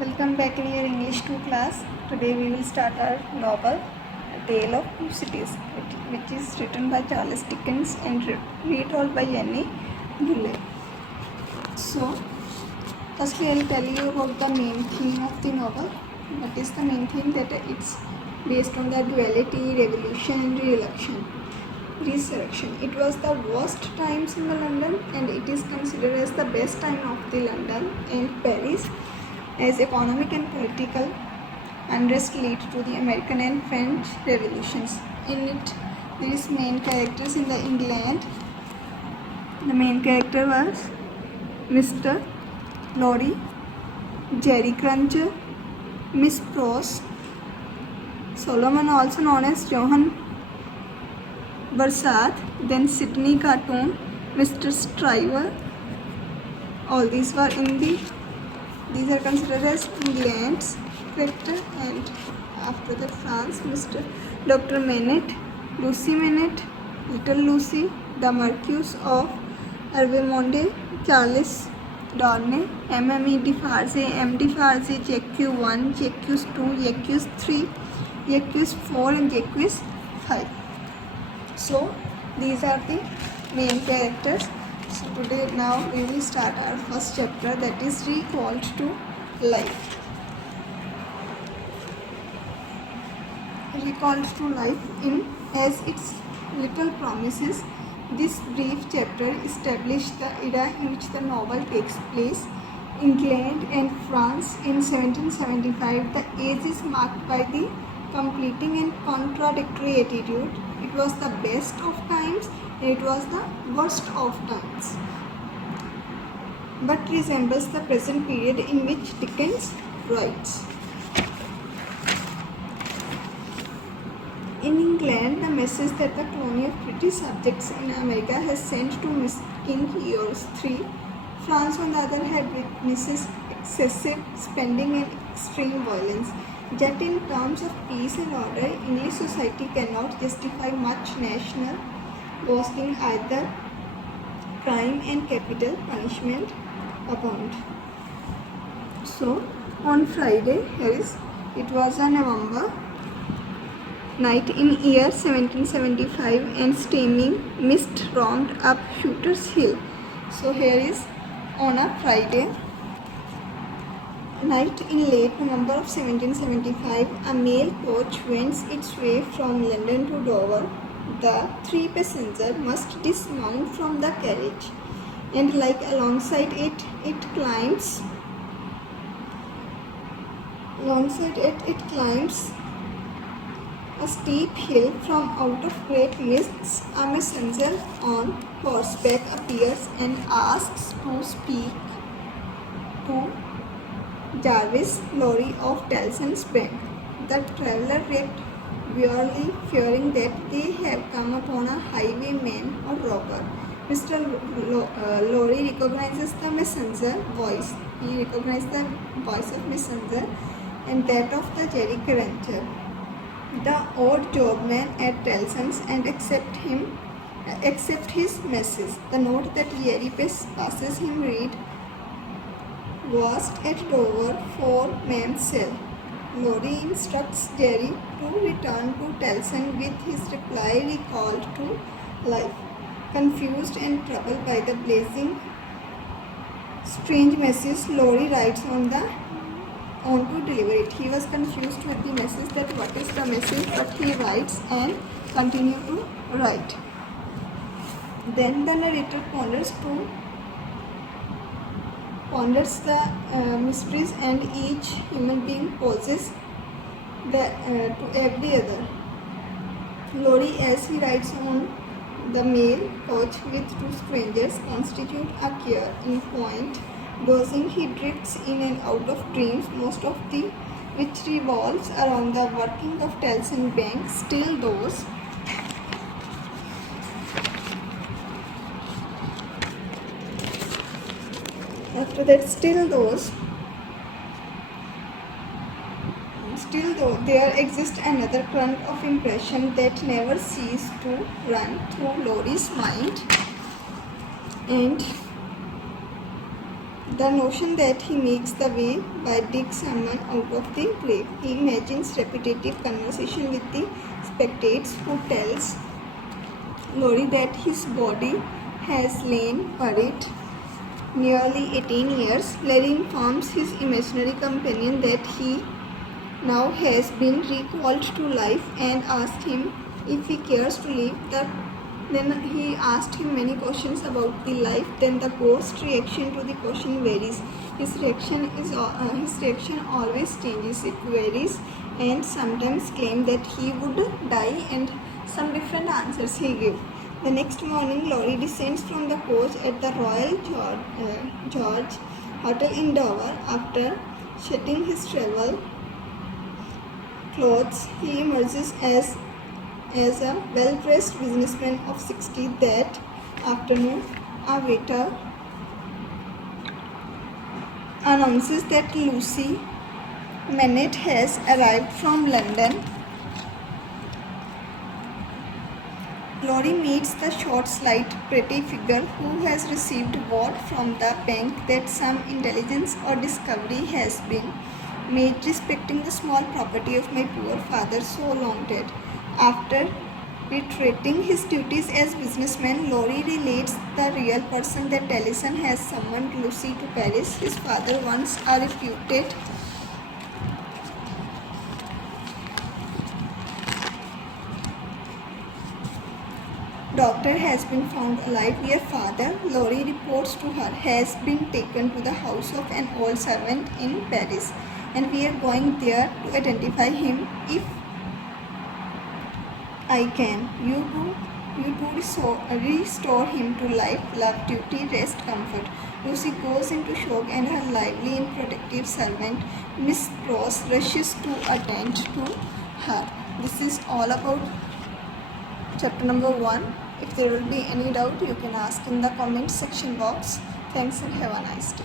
Welcome back in your English 2 class. Today we will start our novel, A Tale of Two Cities, which is written by Charles Dickens and retold by Annie Dilley. So, firstly I will tell you about the main theme of the novel. What is the main theme? That it's based on the duality, revolution and resurrection. It was the worst times in the London and it is considered as the best time of the London and Paris, as economic and political unrest lead to the American and French revolutions. In it, there is main characters in the England. The main character was Mr. Lorry, Jerry Cruncher, Miss Prose, Solomon, also known as Johann Barsad, then Sydney Cartoon, Mr. Stryver. All these were in the These are considered as England's character, and after that France, Mr. Dr. Manet, Lucy Manet, Little Lucy, the Marquis of Ervemonde, Charles Darnay, M.M.E. Defarge, M. Defarge, JQ1, JQ2, JQ3, JQ4 and JQ5. So these are the main characters. So today now we will start our first chapter, that is Recalled to Life. Recalled to life as its little promises. This brief chapter established the era in which the novel takes place. England and France in 1775. The age is marked by the completing and contradictory attitude. It was the best of times and it was the worst of times, but resembles the present period in which Dickens writes. In England, the message that the colony of British subjects in America has sent to Miss King Years 3. France, on the other hand, witnesses excessive spending and extreme violence. Yet in terms of peace and order, English society cannot justify much national boasting either. Crime and capital punishment abound. So on Friday, it was a November night in year 1775 and steaming mist roamed up Shooter's Hill. So here is on a Friday night in late November of 1775, a mail coach wends its way from London to Dover. The three passengers must dismount from the carriage, and like alongside it climbs a steep hill. From out of great mists, a messenger on horseback appears and asks to speak to Jarvis Lorry of Tellson's Bank. The traveller recked wearily, fearing that they have come upon a highwayman or robber. Mr. Lorry recognizes the messenger voice. He recognizes the voice of messenger and that of the Jerry Cruncher, the odd jobman at Tellson's, and accept his message. The note that Jerry passes him read, "Was at Dover, 4-man cell." Lorry instructs Jerry to return to Tellson with his reply recalled to life. Confused and troubled by the blazing strange message, Lorry writes on to deliver it. He was confused with the message, that what is the message, but he writes and continue to write. Then the narrator ponders the mysteries and each human being poses to every other. Lorry, as he rides on the mail coach with two strangers, constitute a cure in point. Dozing, he drifts in and out of dreams, most of which revolves around the working of Tellson Bank. Still though, there exists another current of impression that never ceases to run through Lorry's mind, and The notion that he makes the way by dig someone out of the grave. He imagines repetitive conversation with the spectators who tells Laurie that his body has lain buried nearly 18 years. Larry informs his imaginary companion that he now has been recalled to life and asked him if he cares to live. Then he asked him many questions about the life. Then the ghost's reaction to the question varies. His reaction always changes. It varies and sometimes claim that he would die and some different answers he gives. The next morning, Laurie descends from the coach at the Royal George Hotel in Dover. After shedding his travel clothes, he emerges as a well-dressed businessman of 60. That afternoon, a waiter announces that Lucy Manet has arrived from London. Laurie meets the short, slight, pretty figure who has received word from the bank that some intelligence or discovery has been made respecting the small property of my poor father so long dead. After reiterating his duties as businessman, Laurie relates the real person that Allison has summoned Lucy to Paris. His father once a reputed doctor has been found alive. Dear father, Laurie reports to her, has been taken to the house of an old servant in Paris, and we are going there to identify him if I can. You do restore him to life, love, duty, rest, comfort. Lucy goes into shock and her lively and protective servant, Miss Ross, rushes to attend to her. This is all about chapter number 1. If there will be any doubt, you can ask in the comment section box. Thanks and have a nice day.